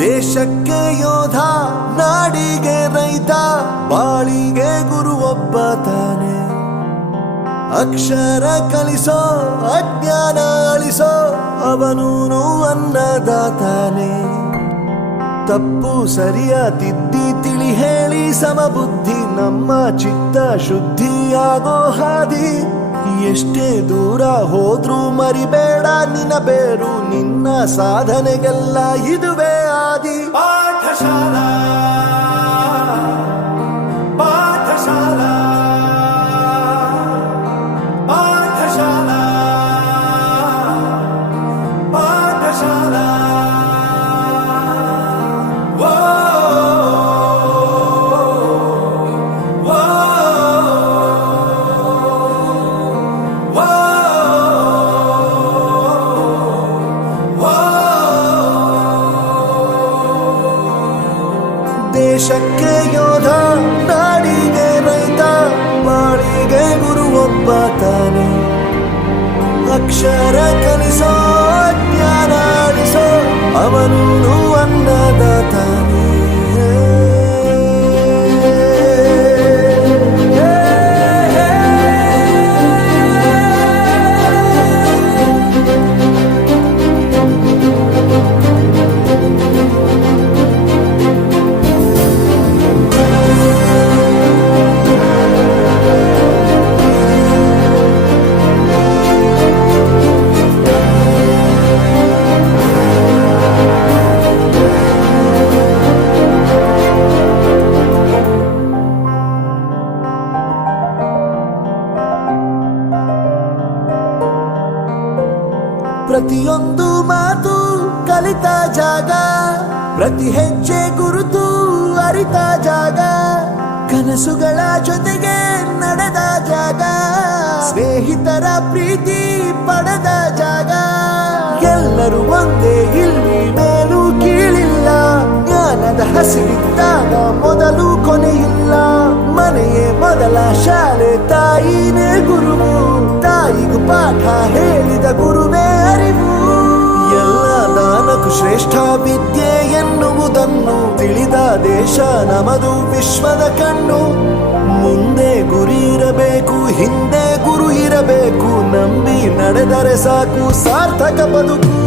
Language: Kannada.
ದೇಶಕ್ಕೆ ಯೋಧ, ನಾಡಿಗೆ ರೈತ, ಬಾಳಿಗೆ ಗುರು ಒಬ್ಬ ತಾನೆ. ಅಕ್ಷರ ಕಲಿಸೋ, ಅಜ್ಞಾನ ಅಳಿಸೋ, ಅವನೂನು ಅನ್ನದಾತಾನೆ. ತಪ್ಪು ಸರಿಯ ತಿದ್ದಿ ತಿಳಿ ಹೇಳಿ ಸಮಬುದ್ಧಿ, ನಮ್ಮ ಚಿತ್ತ ಶುದ್ಧಿಯಾಗೋ ಹಾದಿ. ಎಷ್ಟೇ ದೂರ ಹೋದ್ರೂ ಮರಿಬೇಡ ನಿನ್ನ ಬೇರು, ನಿನ್ನ ಸಾಧನೆಗೆಲ್ಲ ಇದುವೇ ಆದಿ. ಪಾಠಶಾಲಾ ಪಾಠಶಾಲಾ ಪಾಠಶಾಲಾ ಪಾಠಶಾಲಾ. ದೇಶಕ್ಕೆ ಯೋಧ, ನಾಡಿಗೆ ರೈತ, ಬಾಳಿಗೆ ಗುರು ಒಬ್ಬ ತಾನೆ. ಅಕ್ಷರ ಕಲಿಸೋ, ಜ್ಞಾನ ಅಳಿಸೋ, ಅವನೂನು ಅನ್ನದಾತಾನೆ. ಪ್ರತಿಯೊಂದು ಮಾತು ಕಲಿತ ಜಾಗ, ಪ್ರತಿ ಹೆಜ್ಜೆ ಗುರುತು ಅರಿತ ಜಾಗ, ಕನಸುಗಳ ಜೊತೆಗೆ ನಡೆದ ಜಾಗ, ಸ್ನೇಹಿತರ ಪ್ರೀತಿ ಪಡೆದ ಜಾಗ. ಎಲ್ಲರೂ ಒಂದೇ, ಇಲ್ಲಿ ಮೇಲೂ ಕೀಳಿಲ್ಲ, ಜ್ಞಾನದ ಹಸಿರಿದ್ದಾಗ ಮೊದಲು ಕೊನೆಯಿಲ್ಲ. ಮನೆಯೇ ಮೊದಲ ಶಾಲೆ, ತಾಯಿನೇ ಗುರುವು, ತಾಯಿಗೂ ಪಾಠ ಹೇಳಿದ ಗುರುವೇ ಅರಿವು. ಎಲ್ಲ ದಾನಕ್ಕೂ ಶ್ರೇಷ್ಠ ವಿದ್ಯೆ ಎನ್ನುವುದನ್ನು ತಿಳಿದ ದೇಶ ನಮದು, ವಿಶ್ವದ ಕಣ್ಣು. ಮುಂದೆ ಗುರಿ ಇರಬೇಕು, ಹಿಂದೆ ಗುರು ಇರಬೇಕು, ನಂಬಿ ನಡೆದರೆ ಸಾಕು ಸಾರ್ಥಕ ಬದುಕು.